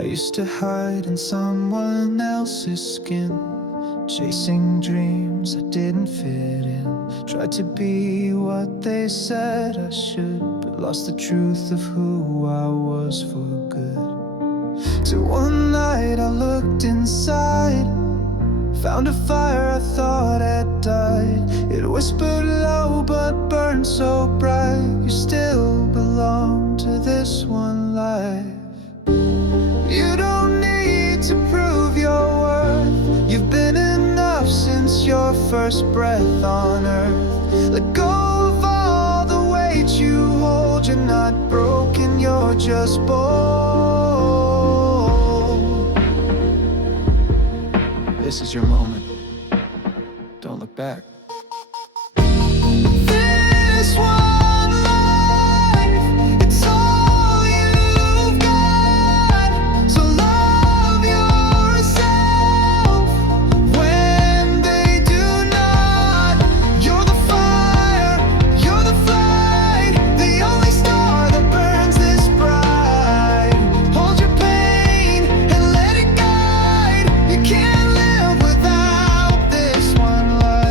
I used to hide in someone else's skin, chasing dreams I didn't fit in. Tried to be what they said I should, but lost the truth of who I was for good. Till one night I looked inside, found a fire I thought had died. It whispered low but burned so bright. You still belong to this one life. You don't need to prove your worth. You've been enough since your first breath on earth. Let go of all the weight you hold. You're not broken, you're just bold. This is your moment. Don't look back. This one life, it's all you've got. So love yourself when they do not. You're the fire, you're the flight, the only star that burns this bright. Hold your pain and let it guide. You can't live without this one life.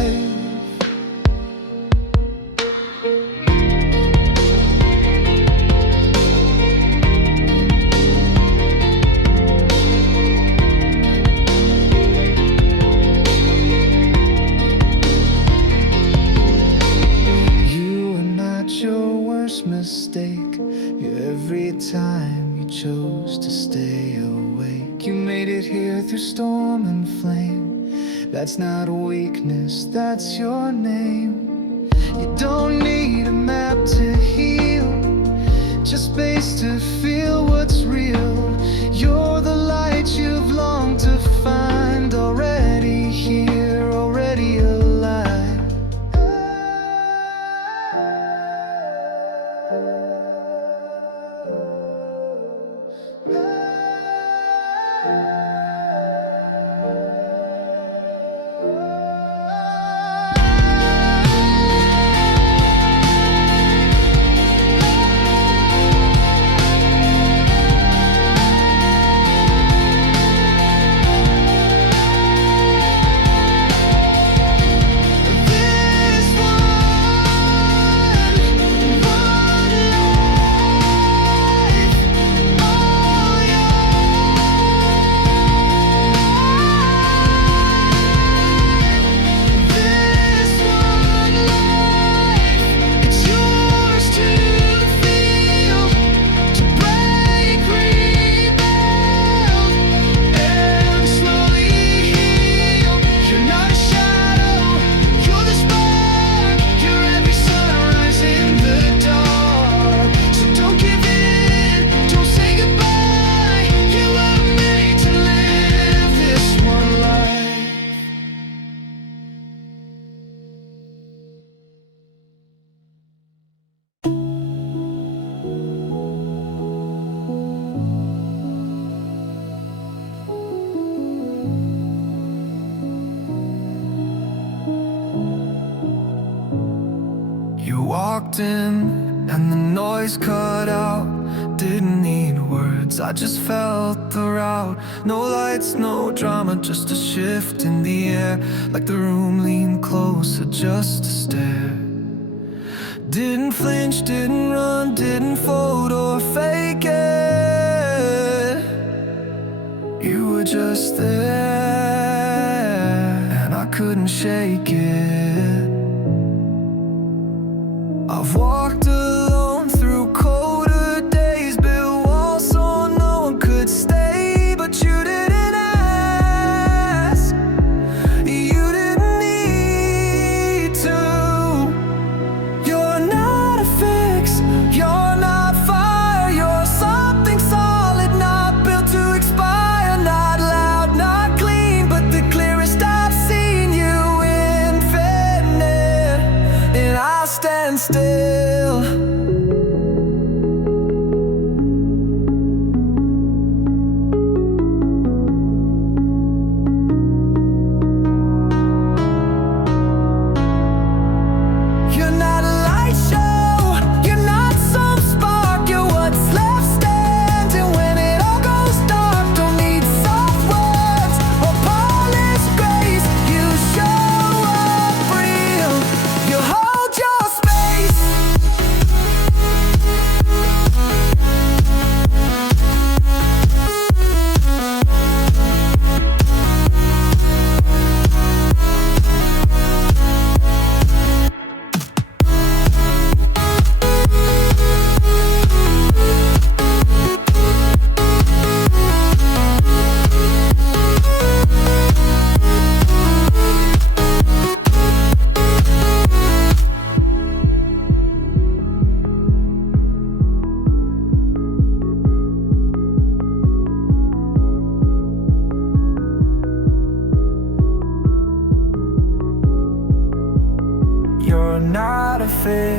You are not your worst mistake. Every time you chose to stay awake, you made it here through storm and flame. That's not a weakness, that's your name. You don't need a map to heal, just space to feel what's real. You're the light you've longed to find, already here, already alive. You walked in and the noise cut out. Didn't need words, I just felt the route. No lights, no drama, just a shift in the air. Like the room leaned closer just to stare. Didn't flinch, didn't run, didn't fold or fake it. You were just there and I couldn't shake it. I've walked alone through colder days, built walls so no one could stay, but you didn't ask. You didn't need to. You're not a fix, you're not fire, you're something solid, not built to expire. Not loud, not clean, but the clearest I've seen. You infinite, and I stand still. You're not a light show, you're not some spark. You're what's left standing when it all goes dark.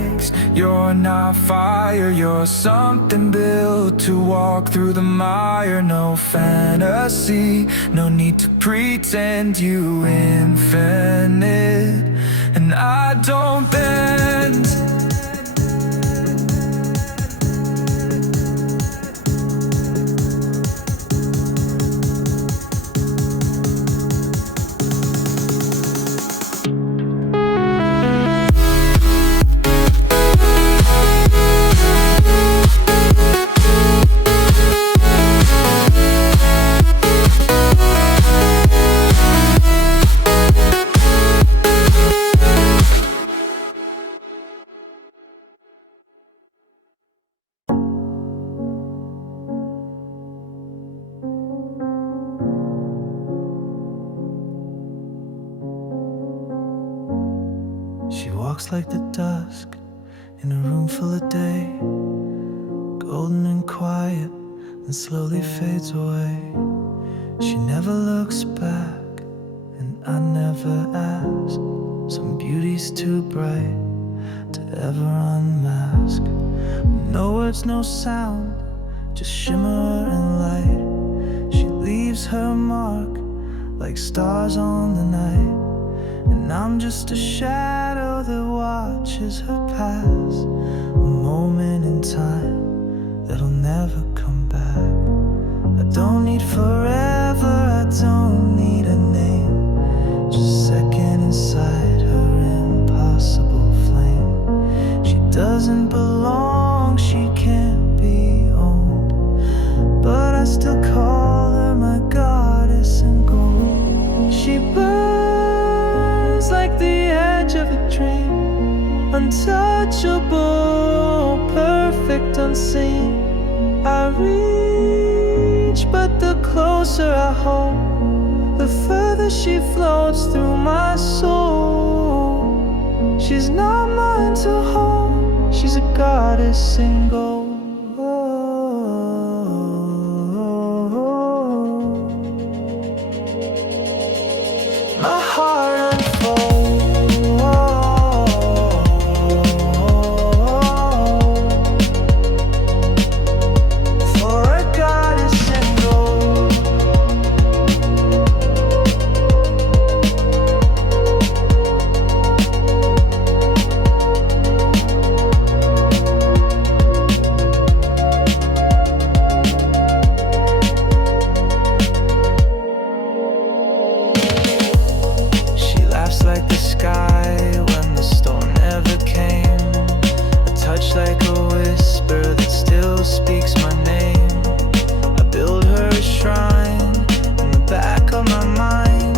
legs. You're not fire, you're something built to walk through the mire. No fantasy, no need to pretend, you infinite, and I don't bend. She walks like the dusk in a room full of day, golden and quiet, and slowly fades away. She never looks back, and I never ask. Some beauty's too bright to ever unmask. No words, no sound, just shimmer and light. She leaves her mark like stars on the night, and I'm just a shadow that watches her pass, a moment in time that'll never come back. I don't need forever, I don't need a name, just a second inside her impossible flame. She doesn't belong, she can't be owned, but I still call her my goddess in gold. She burns like the edge of a dream, untouchable, perfect, unseen. I reach, but the closer I hold, the further she floats through my soul. She's not mine to hold, she's a goddess in gold. My heart unfolds for a goddess in gold. She laughs like the sky when the storm never came, a touch like a whisper that still speaks my name. I build her a shrine in the back of my mind,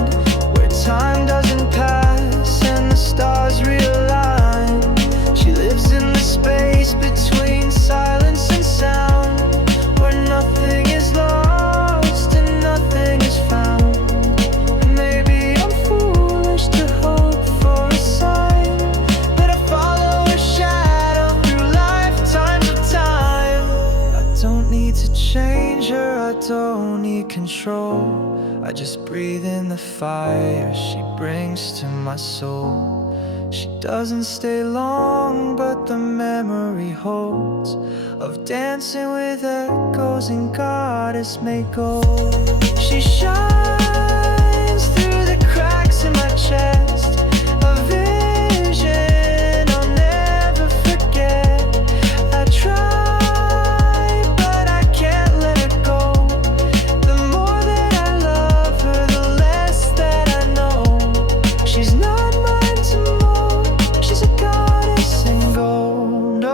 where time doesn't pass and the stars realign. She lives in the space between silence and sound, where nothing is lost and nothing is found. And maybe I'm foolish to hope for a sign, but I follow her shadow through lifetimes of time. I don't need to change her, I don't need control, I just breathe in the fire she brings to my soul. She doesn't stay long, but the memory holds of dancing with echoes in goddess made gold. She shines through the cracks in my chest, a vision I'll never forget. I try, but I can't let her go. The more that I love her, the less that I know. She's not mine to mold, she's a goddess in gold.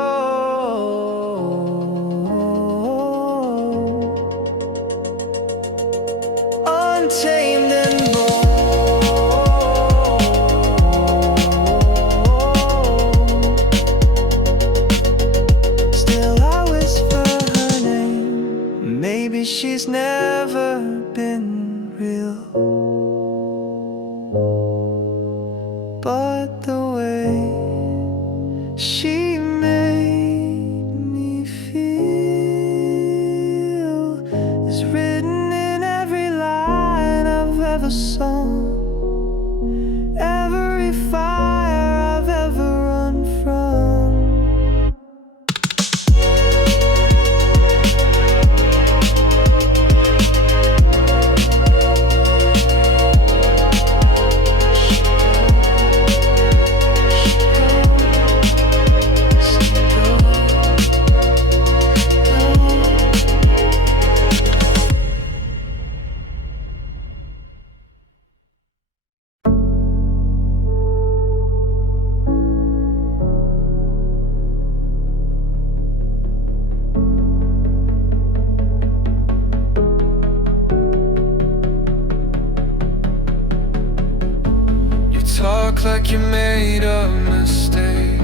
Oh, untamed. look like you made a mistake,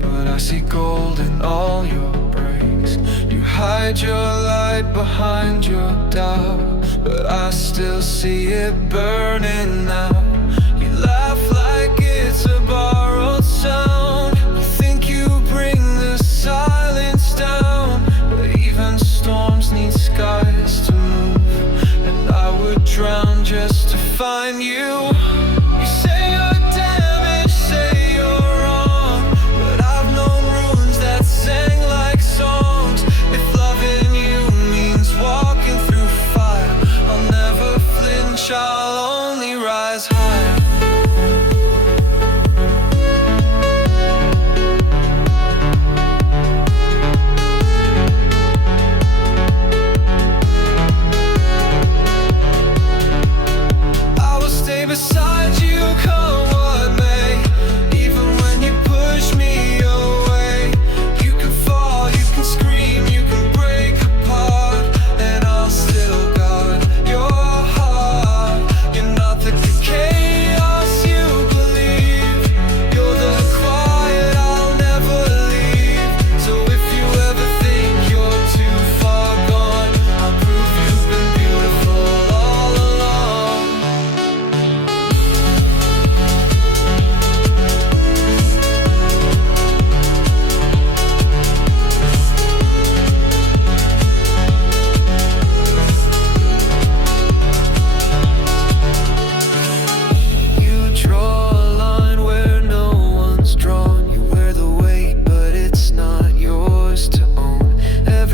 but I see gold in all your breaks. You hide your light behind your doubt, but I still see it burning now. You laugh like it's a borrowed sound. You think you bring the silence down, but even storms need skies to move, and I would drown just to find you. You say you're damaged, say you're wrong, but I've known runes that sang like songs. If loving you means walking through fire, I'll never flinch, I'll only rise higher. Beside you, come what may. Even when you push me away, you can fall, you can scream, you can break apart, and I'll still guard your heart. You're not the chaos you believe, you're the quiet I'll never leave. So if you ever think you're too far gone, I'll prove you've been beautiful all along.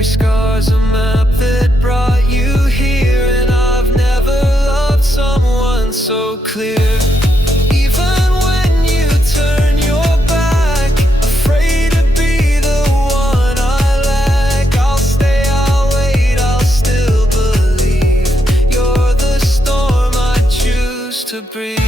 Scar's a map that brought you here, and I've never loved someone so clear. Even when you turn your back, afraid to be the one I lack, I'll stay, I'll wait, I'll still believe. You're the storm I choose to breathe.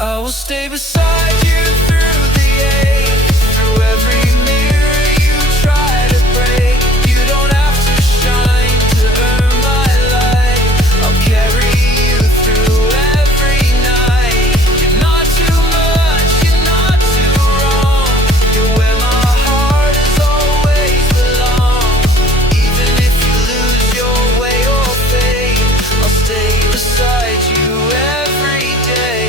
I will stay beside you through the aches, through every mirror you try to break. You don't have to shine to earn my light, I'll carry you through every night. You're not too much, you're not too wrong, you're where my heart has always belonged. Even if you lose your way or fate, I'll stay beside you every day.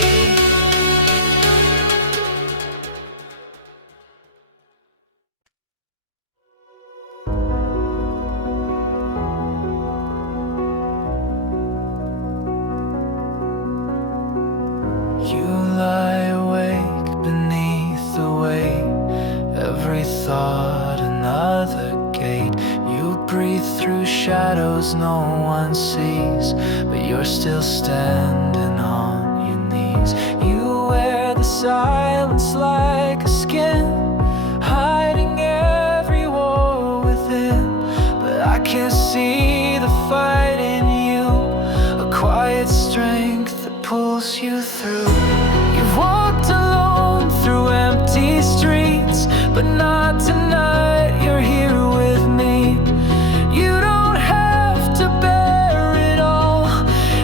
You lie awake beneath the weight, every thought another gate. You breathe through shadows no one sees, but you're still standing on your knees. You wear the silence like a skin, hiding every war within, but I can see the fight in you, a quiet strength that pulls you through. You've walked alone through empty streets, but not tonight, you're here with me. You don't have to bear it all,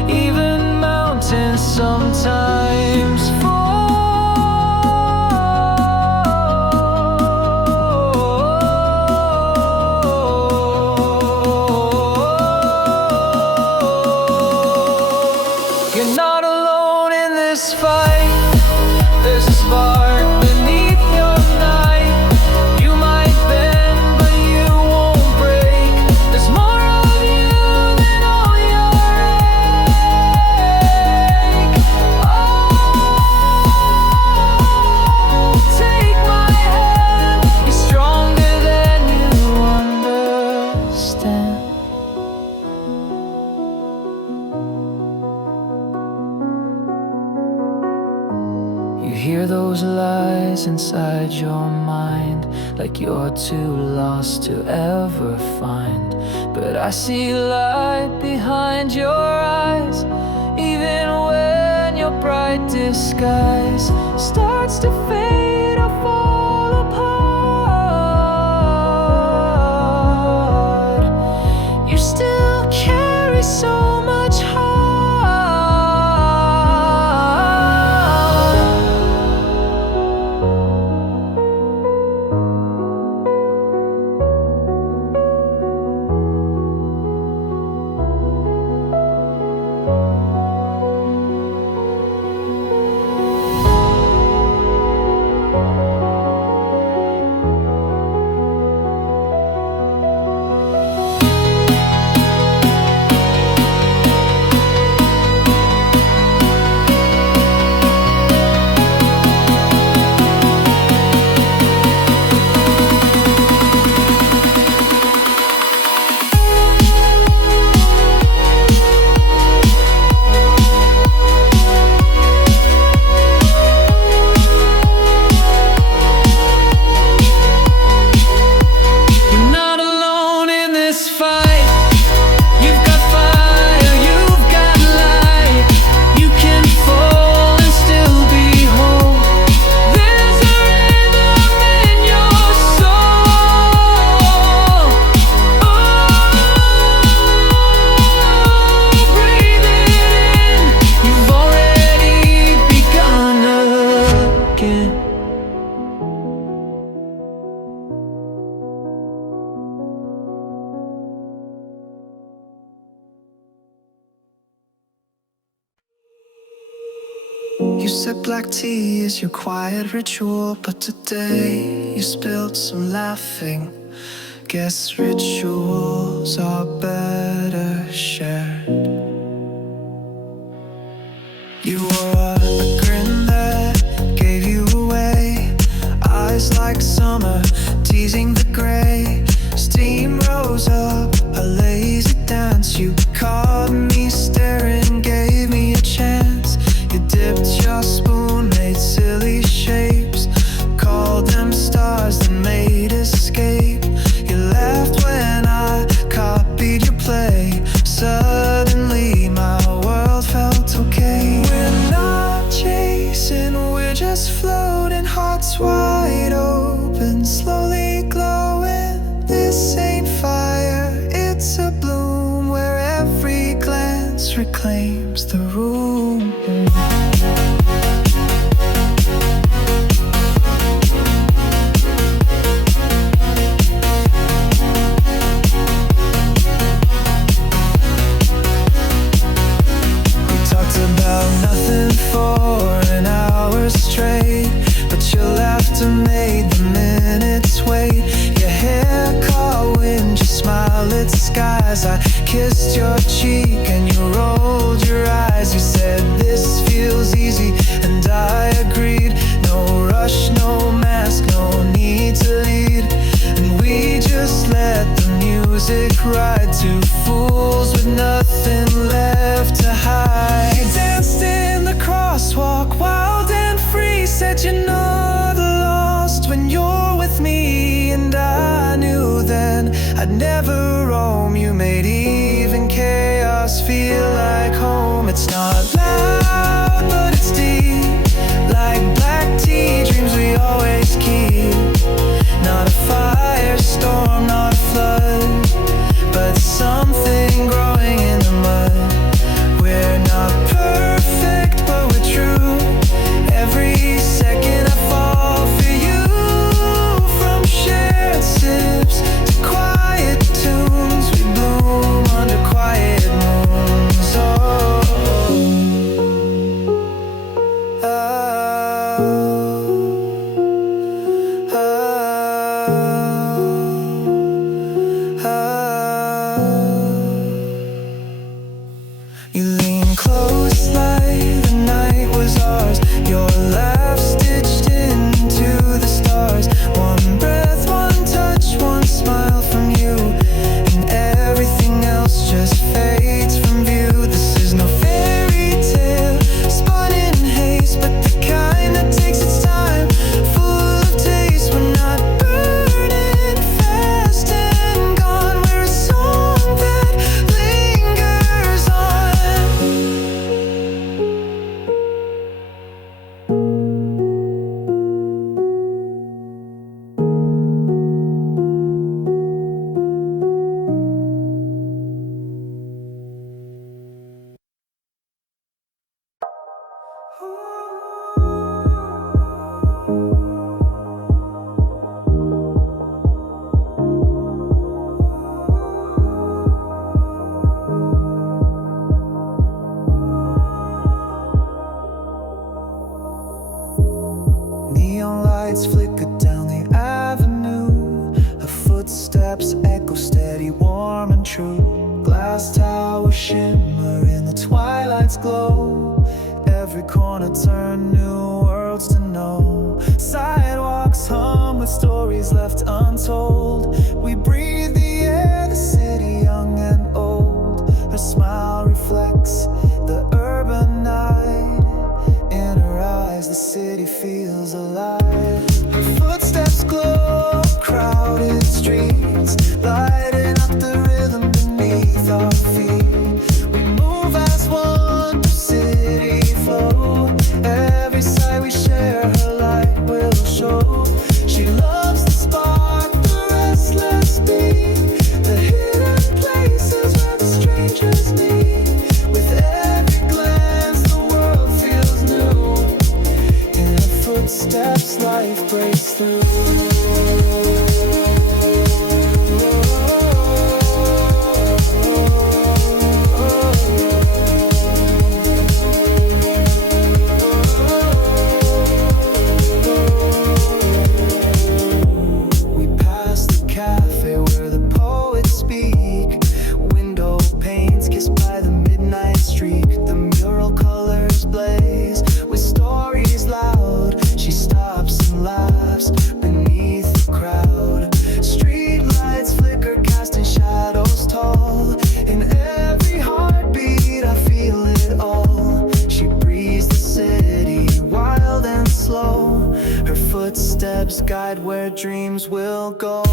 even mountains sometimes fall. You're not alone in this fight. place inside your mind, like you're too lost to ever find. But I see light behind your eyes, even when your bright disguise starts to fade or fall apart. You still carry so much heart. You said black tea is your quiet ritual, but today you spilled some laughing. Guess rituals are better shared. You wore a grin that gave you away, eyes like summer teasing the gray. Steam rose up, a lazy dance. You caught me staring, gave me a chance. You dipped your spoon, made silly shapes, called them stars that made escape. You laughed when I copied your play. Suddenly my world felt okay. We're not chasing, we're just floating, hearts wide open, slowly glowing. This ain't fire, it's a bloom where every glance reclaims the room. Nothing for an hour straight, but your laughter made the minutes wait. Your hair caught wind, your smile lit skies. I kissed your cheek and you rolled your eyes. You said this feels easy and I agreed. No rush, no mask, no need to lead. And we just let the music ride. Two fools with nothing left to hide. You danced in the crosswalk, wild and free. Said you're not lost when you're with me. And I knew then I'd never roam. You made even chaos feel like home. It's not loud, but it's deep, like black tea, dreams we always keep. Not a firestorm, not a flood, but something growing in the mud. We're not perfect, but we're true. Every second I fall for you. From shared sips to quiet tunes, we bloom under quiet moons. Oh. footsteps echo steady, warm and true. Glass towers shimmer in the twilight's glow. Every corner turn, new worlds to know. Sidewalks hum with stories left untold. We breathe the air, the city young and old. Her smile reflects the urban night. In her eyes, the city feels alive. Her footsteps glow, crowded streets, lighting up the rhythm beneath our feet. We move as one through city flow. Every sight we share, her light will show. She loves the spark, the restless beat, the hidden places where the strangers meet. With every glance, the world feels new. In her footsteps, life breaks through. Guide where dreams will go.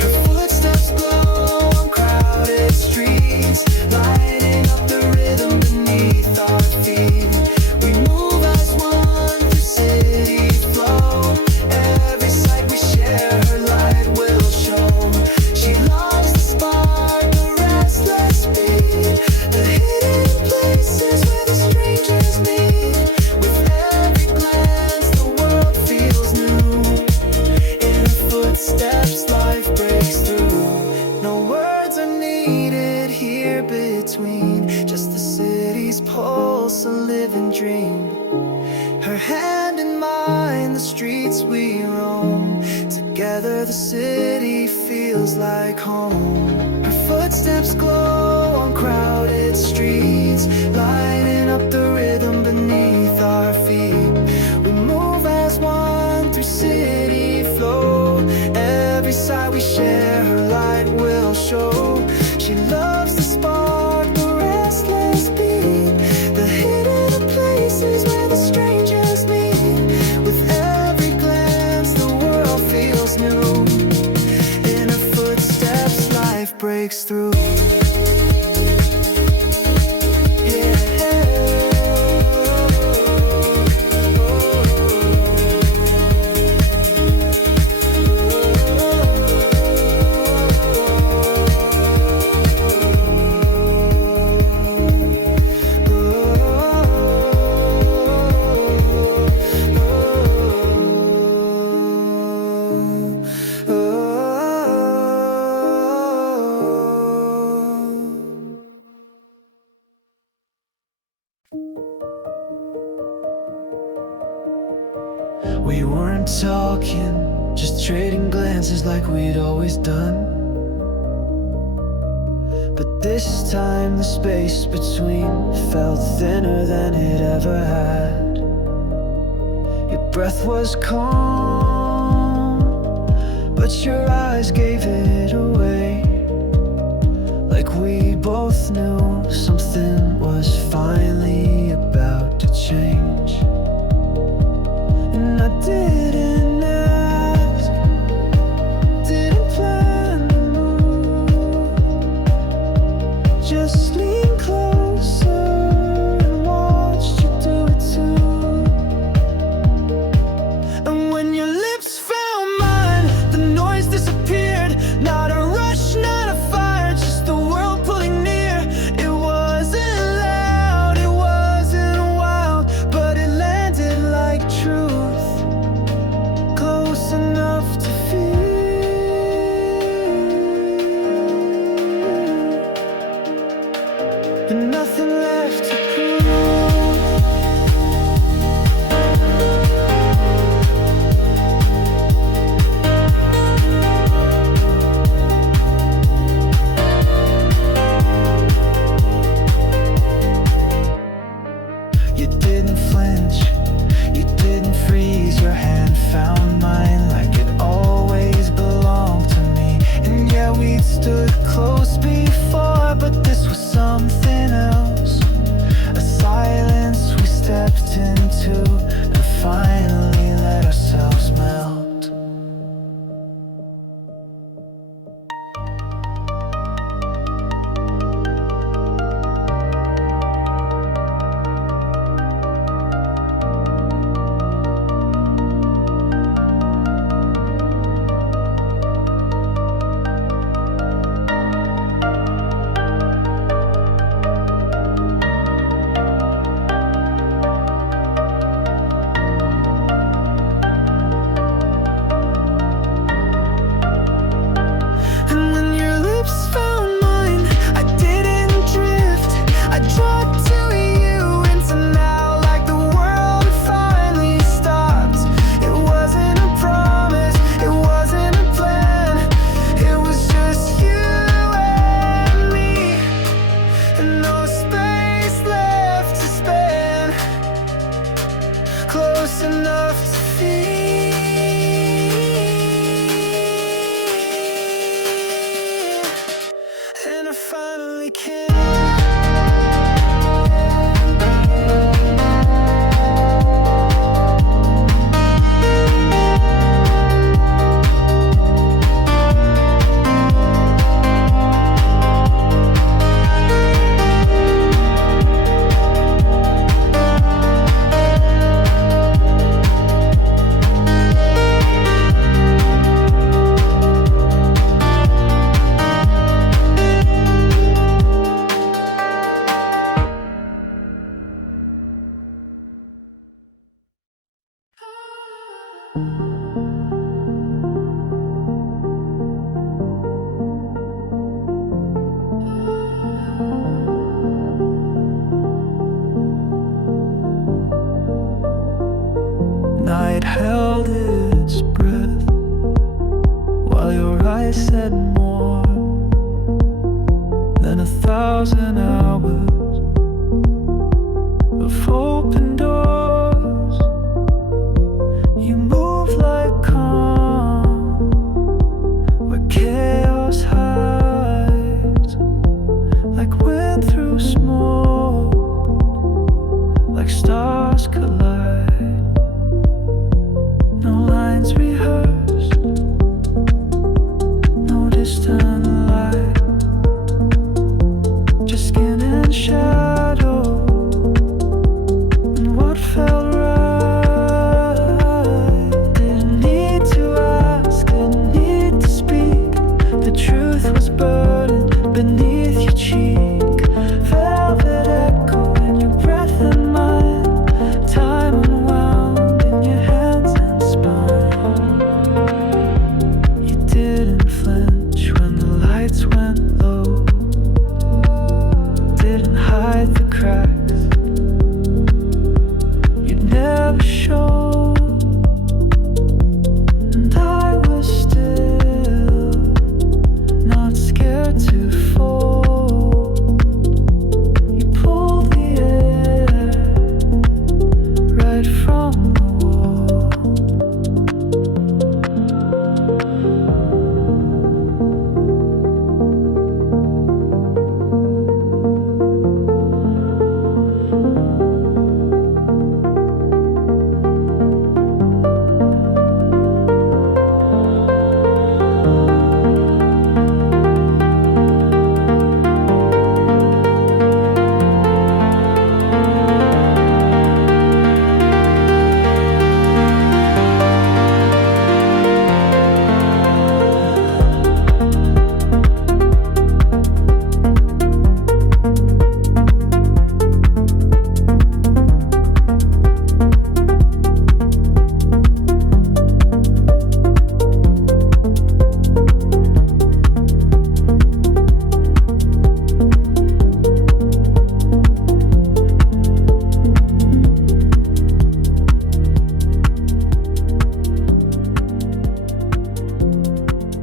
Her footsteps glow on crowded streets, lighting up the rhythm beneath our feet. We move as one through city flow. Every sight we share, her light will show. She loves the spark, the restless beat, the hidden places where the strangers meet. With every glance, the world feels new. Footsteps, life breaks through. No words are needed here between, just the city's pulse, a living dream. Her hand in mine, the streets we roam. Together the city feels like home. Her footsteps glow on crowded streets, lighting up the rhythm beneath our feet. We move as one through city flow. Every sight we share, her light will show. She loves the spark, the restless beat, the hidden places where the strangers meet. With every glance, the world feels new. In her footsteps, life breaks through. We weren't talking, just trading glances like we'd always done. But this time the space between felt thinner than it ever had. Your breath was calm, but your eyes gave it away. Like we both knew something was finally about to change. And I didn't ask, didn't plan to move. Just lean closer and watched you do it too. And when your lips found mine, the noise disappeared. we'd stood close before, but this was something else. A silence we stepped into and finally let ourselves melt. Close enough to feel, and I finally can. Night held its breath while your eyes said more than 1,000 hours of open doors. You move like calm where chaos hides, like wind through smoke, like stars collide. No lines rehearsed, no distant light, just skin and shadow, and what felt right. Didn't need to ask, didn't need to speak. The truth was burning beneath your cheek. Velvet echo in your breath and mine. Time unwound in your hands and spine. You didn't flinch when the lights went low, didn't hide the cracks. You'd never show, and I was still not scared to fall. You pulled the air right from the wall.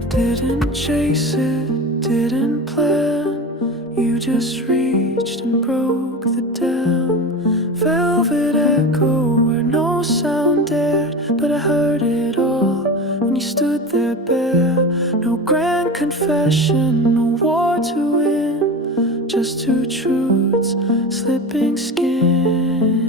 Didn't chase it, didn't plan. You just reached and broke the dam. Velvet echo where no sound dared, but I heard it all when you stood there bare. No grand confession, confession, no war to win, just two truths, slipping skin.